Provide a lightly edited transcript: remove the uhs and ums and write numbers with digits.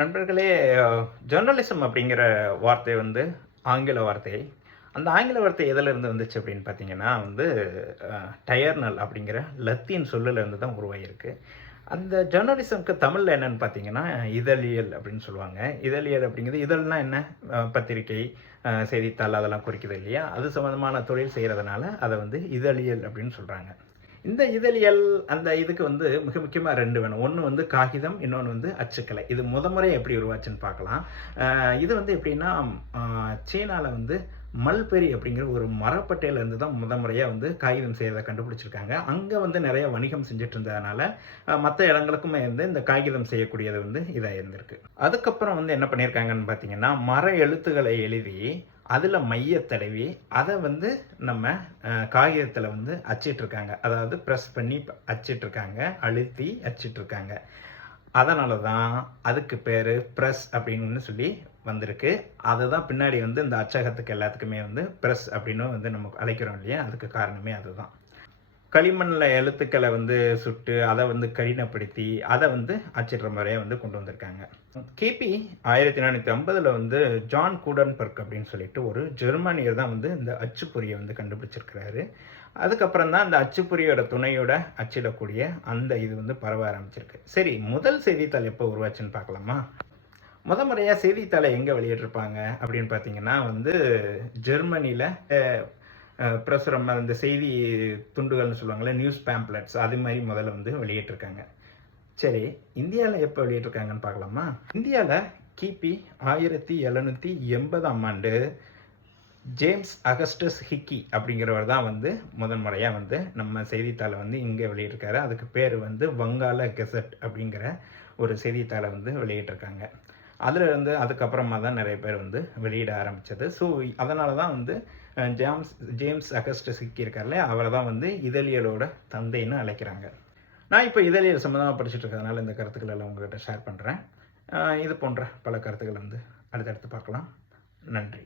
நண்பர்களே, ஜெர்னலிசம் அப்படிங்கிற வார்த்தை வந்து ஆங்கில வார்த்தை. அந்த ஆங்கில வார்த்தை எதிலிருந்து வந்துச்சு அப்படின்னு பார்த்தீங்கன்னா டயர்னல் அப்படிங்கிற லத்தீன் சொல்லிலிருந்து தான் உருவாகியிருக்கு. அந்த ஜெர்னலிசம்க்கு தமிழ்ல என்னன்னு பார்த்தீங்கன்னா, இதழியல் அப்படின்னு சொல்லுவாங்க. இதழியல் அப்படிங்கிறது இதழ்னா என்ன? பத்திரிக்கை, செய்தித்தாள் அதெல்லாம் குறிக்குது இல்லையா? அது சம்மந்தமான தொழில் செய்கிறதுனால அதை இதழியல் அப்படின்னு சொல்கிறாங்க. இந்த இதழியல் அந்த இதுக்கு மிக முக்கியமாக 2 வேணும். ஒன்று காகிதம், இன்னொன்று அச்சுக்கலை. இது முறை எப்படி உருவாச்சுன்னு பார்க்கலாம். இது எப்படின்னா, சீனாவில் மல்பெரி அப்படிங்கிற ஒரு மரப்பட்டையிலேருந்து தான் முறையாக காகிதம் செய்கிறத கண்டுபிடிச்சிருக்காங்க. அங்கே நிறைய வணிகம் செஞ்சுட்டு இருந்ததுனால மற்ற இடங்களுக்குமே இந்த காகிதம் செய்யக்கூடியது இதாக இருந்திருக்கு. அதுக்கப்புறம் என்ன பண்ணியிருக்காங்கன்னு பார்த்தீங்கன்னா, மர எழுத்துக்களை எழுதி அதில் மைய தடவி அதை நம்ம காகிதத்தில் அச்சிட்ருக்காங்க. அதாவது ப்ரெஸ் பண்ணி அச்சிட்ருக்காங்க, அழுத்தி அச்சிட்ருக்காங்க. அதனால தான் அதுக்கு பேர் ப்ரெஸ் அப்படின்னு சொல்லி வந்திருக்கு. அதுதான் பின்னாடி இந்த அச்சகத்துக்கு எல்லாத்துக்குமே ப்ரெஸ் அப்படின்னு நம்ம அழைக்கிறோம் இல்லையா? அதுக்கு காரணமே அதுதான். களிமண்ணில் எழுத்துக்களை சுட்டு அதை கடினப்படுத்தி அதை அச்சிடுற முறையை கொண்டு வந்திருக்காங்க. கிபி 1450 ஜான் கூடன்பர்க் அப்படின்னு சொல்லிட்டு ஒரு ஜெர்மனியர் தான் இந்த அச்சுப்பொறியை கண்டுபிடிச்சிருக்கிறாரு. அதுக்கப்புறம் தான் அந்த அச்சுப்பொறியோட துணையோட அச்சிடக்கூடிய அந்த இது பரவ ஆரம்பிச்சிருக்கு. சரி, முதல் செய்தித்தாள் எப்போ உருவாச்சுன்னு பார்க்கலாமா? முறையாக செய்தித்தாளை எங்கே வெளியிட்டிருப்பாங்க அப்படின்னு பார்த்தீங்கன்னா ஜெர்மனியில் பிரசுரம், அந்த செய்தி துண்டுகள்னு சொல்லுவாங்களே, நியூஸ் பேம்ப்ளெட்ஸ், அது மாதிரி முதல்ல வெளியிட்டிருக்காங்க. சரி, இந்தியாவில் எப்போ வெளியிட்டிருக்காங்கன்னு பார்க்கலாமா? இந்தியாவில் கிபி 1780ஆம் ஆண்டு ஜேம்ஸ் அகஸ்டஸ் ஹிக்கி அப்படிங்கிறவர் தான் முறையாக நம்ம செய்தித்தாளை இங்கே வெளியிட்டிருக்காரு. அதுக்கு பேர் வங்காள கெசட் அப்படிங்கிற ஒரு செய்தித்தாளை வெளியிட்டிருக்காங்க. அதில் அதுக்கப்புறமா தான் நிறைய பேர் வெளியிட ஆரம்பித்தது. ஸோ அதனால தான் ஜேம்ஸ் அகஸ்டஸ் ஹிக்கி இருக்கார்ல, அவரை தான் இதழியலோட தந்தைன்னு அழைக்கிறாங்க. நான் இப்போ இதழியல் சம்மந்தமாக படிச்சுட்டு இருக்கிறதுனால இந்த கருத்துக்கள் எல்லாம் உங்கள்கிட்ட ஷேர் பண்ணுறேன். இது போன்ற பல கருத்துக்கள் அடுத்தடுத்து பார்க்கலாம். நன்றி.